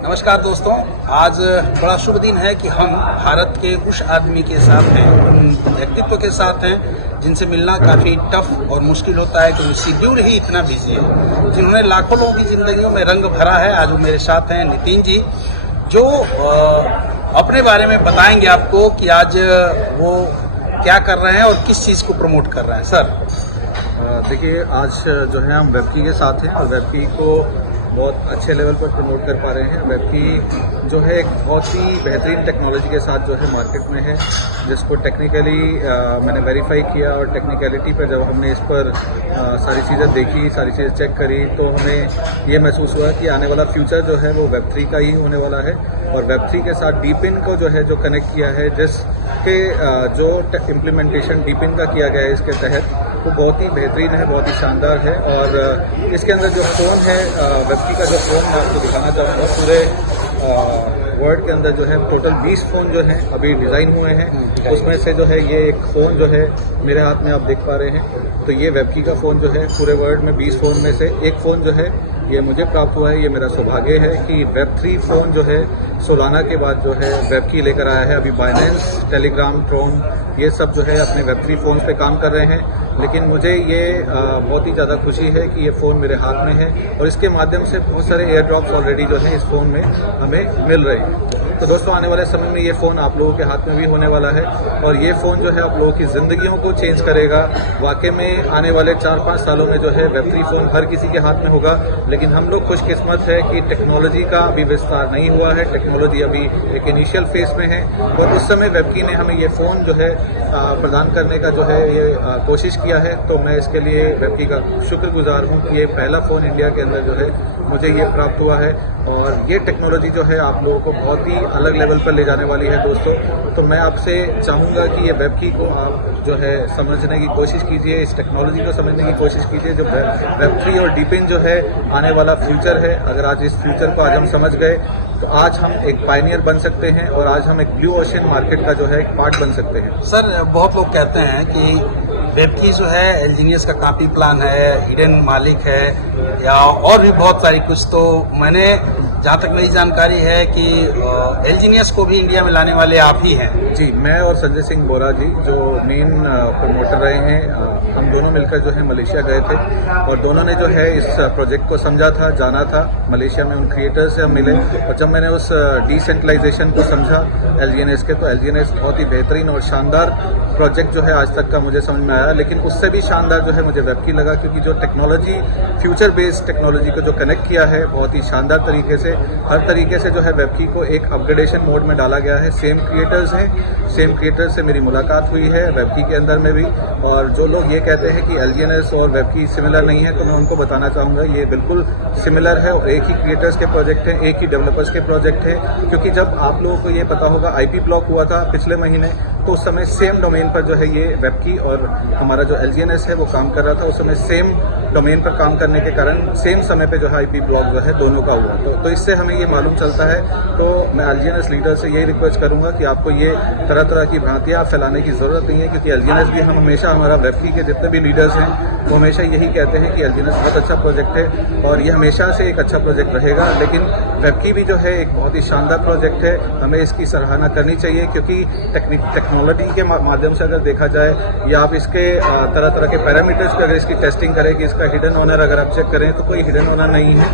नमस्कार दोस्तों, आज बड़ा शुभ दिन है कि हम भारत के उस आदमी के साथ हैं, उन व्यक्तित्व के साथ हैं जिनसे मिलना काफ़ी टफ और मुश्किल होता है क्योंकि शेड्यूल ही इतना बिजी है, जिन्होंने लाखों लोगों की जिंदगियों में रंग भरा है। आज वो मेरे साथ हैं नितिन जी, जो अपने बारे में बताएंगे आपको कि आज वो क्या कर रहे हैं और किस चीज़ को प्रमोट कर रहे हैं। सर देखिए, आज जो है हम वेबकी के साथ हैं और वेबकी को बहुत अच्छे लेवल पर प्रमोट कर पा रहे हैं। वेबकी जो है एक बहुत ही बेहतरीन टेक्नोलॉजी के साथ जो है मार्केट में है, जिसको टेक्निकली मैंने वेरीफाई किया और टेक्निकलिटी पर जब हमने इस पर सारी चीज़ें देखी, सारी चीज़ें चेक करी, तो हमें ये महसूस हुआ कि आने वाला फ्यूचर जो है वो वेब3 का ही होने वाला है। और वेब3 के साथ डीपिन को जो है जो कनेक्ट किया है, जिसके जो इम्प्लीमेंटेशन डीपिन का किया गया है इसके तहत, वो बहुत ही बेहतरीन है, बहुत ही शानदार है। और इसके अंदर जो फ़ोन है, वेबकी का जो फ़ोन मैं आपको दिखाना चाहूँगा, पूरे वर्ल्ड के अंदर जो है टोटल 20 फ़ोन जो हैं अभी डिज़ाइन हुए हैं। उसमें से जो है ये एक फ़ोन जो है मेरे हाथ में आप देख पा रहे हैं, तो ये वेबकी का फ़ोन जो है पूरे वर्ल्ड में 20 फ़ोन में से एक फ़ोन जो है ये मुझे प्राप्त हुआ है। ये मेरा सौभाग्य है कि वेब3 फ़ोन जो है सोलाना के बाद जो है वेबकी लेकर आया है। अभी बाइनेंस, टेलीग्राम, क्रोम, ये सब जो है अपने वेब3 फ़ोन पे काम कर रहे हैं, लेकिन मुझे ये बहुत ही ज़्यादा खुशी है कि ये फ़ोन मेरे हाथ में है और इसके माध्यम से बहुत सारे एयर ड्रॉप्स ऑलरेडी जो हैं इस फ़ोन में हमें मिल रहे हैं। तो दोस्तों, आने वाले समय में ये फ़ोन आप लोगों के हाथ में भी होने वाला है और ये फ़ोन जो है आप लोगों की ज़िंदगियों को चेंज करेगा। वाकई में आने वाले 4-5 सालों में जो है वेब3 फ़ोन हर किसी के हाथ में होगा, लेकिन हम लोग खुशकिस्मत है कि टेक्नोलॉजी का अभी विस्तार नहीं हुआ है। टेक्नोलॉजी अभी एक इनिशियल फेज में है और उस समय वेबकी ने हमें ये फ़ोन जो है प्रदान करने का जो है ये कोशिश किया है। तो मैं इसके लिए वेबकी का शुक्रगुजार हूँ कि ये पहला फ़ोन इंडिया के अंदर जो है मुझे ये प्राप्त हुआ है और ये टेक्नोलॉजी जो है आप लोगों को बहुत ही अलग लेवल पर ले जाने वाली है दोस्तों। तो मैं आपसे चाहूँगा कि ये वेबकी को आप जो है समझने की कोशिश कीजिए, इस टेक्नोलॉजी को समझने की कोशिश कीजिए। जो वेब3 और डीपिन जो है आने वाला फ्यूचर है, अगर आज इस फ्यूचर को आज हम समझ गए तो आज हम एक पायनियर बन सकते हैं और आज हम एक ब्लू ओशन मार्केट का जो है एक पार्ट बन सकते हैं। सर बहुत लोग कहते हैं कि वेबकी जो है एलजीनियस का कॉपी प्लान है, हिडन मालिक है या और भी बहुत सारी कुछ। तो मैंने जहाँ तक मेरी जानकारी है कि एलजीनियस को भी इंडिया में लाने वाले आप ही हैं। जी, मैं और संजय सिंह बोरा जी जो मेन प्रमोटर रहे हैं, हम दोनों मिलकर जो है मलेशिया गए थे और दोनों ने जो है इस प्रोजेक्ट को समझा था, जाना था। मलेशिया में उन क्रिएटर्स से हम मिले और जब मैंने उस डिसेंट्रलाइजेशन को समझा एलजीएनएस के, तो एलजीएनएस बहुत ही बेहतरीन और शानदार प्रोजेक्ट जो है आज तक का मुझे समझ में आया। लेकिन उससे भी शानदार जो है मुझे वेबकी लगा, क्योंकि जो टेक्नोलॉजी, फ्यूचर बेस्ड टेक्नोलॉजी को जो कनेक्ट किया है बहुत ही शानदार तरीके से, हर तरीके से जो है वेबकी को एक अपग्रेडेशन मोड में डाला गया है। सेम क्रिएटर्स हैं, सेम क्रिएटर्स से मेरी मुलाकात हुई है वेबकी के अंदर में भी। और जो लोग ये कहते हैं कि एलजीएनएस और वेबकी सिमिलर नहीं है, तो मैं उनको बताना चाहूँगा ये बिल्कुल सिमिलर है और एक ही क्रिएटर्स के प्रोजेक्ट हैं, एक ही डेवलपर्स के प्रोजेक्ट हैं। क्योंकि जब आप लोगों को ये पता होगा आईपी ब्लॉक हुआ था पिछले महीने, तो उस समय सेम डोमेन पर जो है ये वेबकी और हमारा जो एलजीएनएस है वो काम कर रहा था। उस समय सेम डोमेन पर काम करने के कारण सेम समय पे जो है आईपी ब्लॉक जो है दोनों का हुआ। तो इससे हमें ये मालूम चलता है। तो मैं एलजीएनएस लीडर से यही रिक्वेस्ट करूंगा कि आपको ये तरह तरह की भ्रांतियां फैलाने की जरूरत नहीं है, क्योंकि एलजीएनएस भी हम हमेशा, हमारा वेबकी के जितने भी लीडर्स हैं वो हमेशा यही कहते हैं कि एलजीएनएस बहुत अच्छा प्रोजेक्ट है और ये हमेशा से एक अच्छा प्रोजेक्ट रहेगा। लेकिन वेबकी भी जो है एक बहुत ही शानदार प्रोजेक्ट है, हमें इसकी सराहना करनी चाहिए, क्योंकि टेक्नोलॉजी के माध्यम से अगर देखा जाए या आप इसके तरह तरह के पैरामीटर्स पर अगर इसकी टेस्टिंग करें कि इसका हिडन ऑनर अगर आप चेक करें तो कोई हिडन ऑनर नहीं है।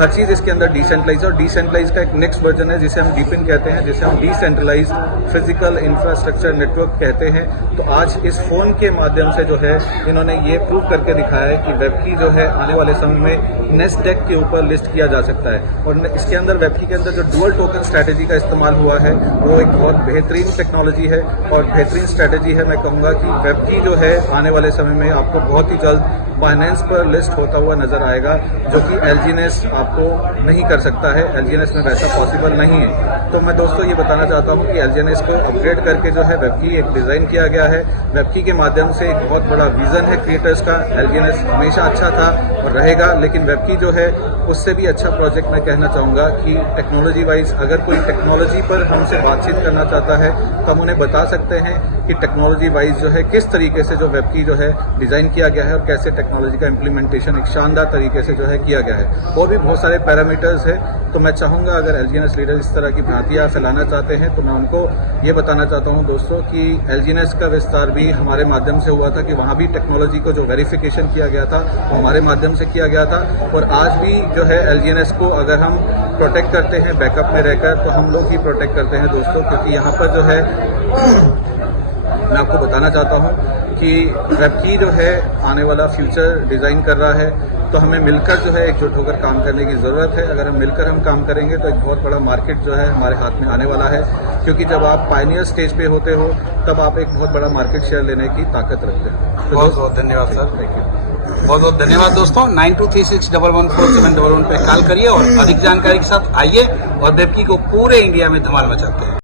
हर चीज़ इसके अंदर डिसेंट्रलाइज, और डिसेंट्रलाइज का एक नेक्स्ट वर्जन है जिसे हम डीपिन कहते हैं, जिसे हम डिसेंट्रलाइज फिजिकल इंफ्रास्ट्रक्चर नेटवर्क कहते हैं। तो आज इस फोन के माध्यम से जो है इन्होंने ये प्रूव करके दिखाया है कि वेबकी जो है आने वाले समय में नेस्डेक के ऊपर लिस्ट किया जा सकता है। और इसके अंदर वेबकी के अंदर जो डुअल टोकन स्ट्रैटेजी का इस्तेमाल हुआ है वो एक बहुत बेहतरीन टेक्नोलॉजी है और बेहतरीन स्ट्रैटेजी है। मैं कहूँगा कि वेबकी जो है आने वाले समय में आपको बहुत ही जल्द बाइनेंस पर लिस्ट होता हुआ नजर आएगा, जो कि एलजीएनएस आपको नहीं कर सकता है। एलजीएनएस में वैसा पॉसिबल नहीं है। तो मैं दोस्तों ये बताना चाहता हूँ कि एलजीएनएस को अपग्रेड करके जो है वेबकी एक डिज़ाइन किया गया है। वेबकी के माध्यम से एक बहुत बड़ा विजन है क्रिएटर्स का। एलजीएनएस हमेशा अच्छा था और रहेगा, लेकिन वेबकी जो है उससे भी अच्छा प्रोजेक्ट मैं कहना चाहूँगा कि टेक्नोलॉजी वाइज अगर कोई टेक्नोलॉजी पर हमसे बातचीत करना चाहता है तो हम उन्हें बता सकते हैं कि टेक्नोलॉजी वाइज जो है किस तरीके से जो वेब की जो है डिज़ाइन किया गया है और कैसे टेक्नोलॉजी का इम्प्लीमेंटेशन एक शानदार तरीके से जो है किया गया है। और भी बहुत सारे पैरामीटर्स है, तो मैं चाहूँगा अगर LGNS लीडर इस तरह की भ्रांतियाँ फैलाना चाहते हैं तो मैं उनको ये बताना चाहता हूँ दोस्तों कि LGNS का विस्तार भी हमारे माध्यम से हुआ था, कि वहाँ भी टेक्नोलॉजी को जो वेरिफिकेशन किया गया था वो हमारे माध्यम से किया गया था। और आज भी जो है LGNS को अगर हम प्रोटेक्ट करते हैं बैकअप में रहकर, तो हम लोग ही प्रोटेक्ट करते हैं दोस्तों, क्योंकि यहाँ पर जो है मैं आपको बताना चाहता हूँ कि वेब जो है आने वाला फ्यूचर डिज़ाइन कर रहा है, तो हमें मिलकर जो है एकजुट होकर काम करने की ज़रूरत है। अगर हम मिलकर हम काम करेंगे तो एक बहुत बड़ा मार्केट जो है हमारे हाथ में आने वाला है, क्योंकि जब आप पायनियर स्टेज पे होते हो तब आप एक बहुत बड़ा मार्केट शेयर लेने की ताकत रखते हैं। तो बहुत बहुत धन्यवाद सर। Thank you. बहुत बहुत धन्यवाद दोस्तों। 9236114711 पे कॉल करिए और अधिक जानकारी के साथ आइए और वेबकी को पूरे इंडिया में धमाल मचाते हैं।